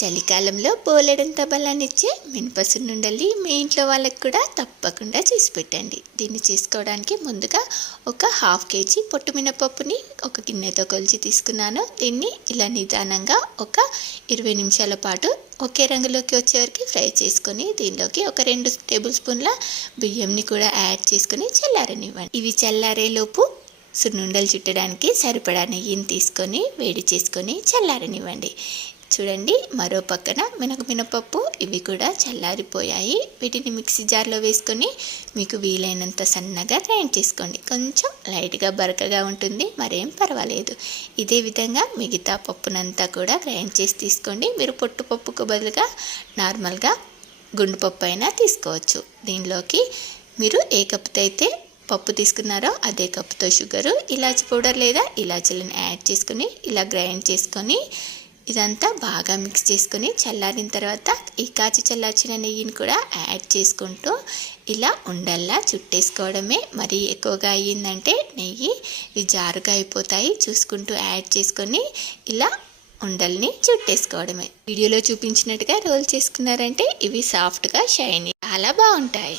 చలికాలంలో బోలెడంత బలాన్ని ఇచ్చే మినపసున్నుండల్ని మీ ఇంట్లో వాళ్ళకి కూడా తప్పకుండా చేసి పెట్టండి. దీన్ని చేసుకోవడానికి ముందుగా ఒక హాఫ్ కేజీ పొట్టు మినపప్పుని ఒక గిన్నెతో కొలిచి తీసుకున్నాను. దీన్ని ఇలా నిదానంగా ఒక ఇరవై నిమిషాల పాటు ఒకే రంగులోకి వచ్చేవరకు ఫ్రై చేసుకొని దీనిలోకి ఒక రెండు టేబుల్ స్పూన్ల బియ్యంని కూడా యాడ్ చేసుకొని చల్లారనివ్వండి. ఇవి చల్లారేలోపు సున్నుండలు చుట్టడానికి సరిపడా నెయ్యిని తీసుకొని వేడి చేసుకొని చల్లారనివ్వండి. చూడండి మరో పక్కన మినక మినపప్పు ఇవి కూడా చల్లారిపోయాయి. వీటిని మిక్సీ జార్లో వేసుకొని మీకు వీలైనంత సన్నగా గ్రైండ్ చేసుకోండి. కొంచెం లైట్గా బరకగా ఉంటుంది మరేం పర్వాలేదు. ఇదే విధంగా మిగతా పప్పునంతా కూడా గ్రైండ్ చేసి తీసుకోండి. మీరు పొట్టు పప్పుకు బదులుగా నార్మల్గా గుండు పప్పు అయినా తీసుకోవచ్చు. దీనిలోకి మీరు ఏ కప్పుతో అయితే పప్పు తీసుకున్నారో అదే కప్పుతో షుగరు ఇలాచి పౌడర్ లేదా ఇలాచీలను యాడ్ చేసుకొని ఇలా గ్రైండ్ చేసుకొని ఇదంతా బాగా మిక్స్ చేసుకొని చల్లారిన తర్వాత ఈ కాచి చల్లార్చిన నెయ్యిని కూడా యాడ్ చేసుకుంటూ ఇలా ఉండల్లా చుట్టేసుకోవడమే. మరీ ఎక్కువగా అయ్యిందంటే నెయ్యి ఇవి జారుగా అయిపోతాయి. చూసుకుంటూ యాడ్ చేసుకొని ఇలా ఉండల్ని చుట్టేసుకోవడమే. వీడియోలో చూపించినట్టుగా రోల్ చేసుకున్నారంటే ఇవి సాఫ్ట్గా షైనీ చాలా బాగుంటాయి.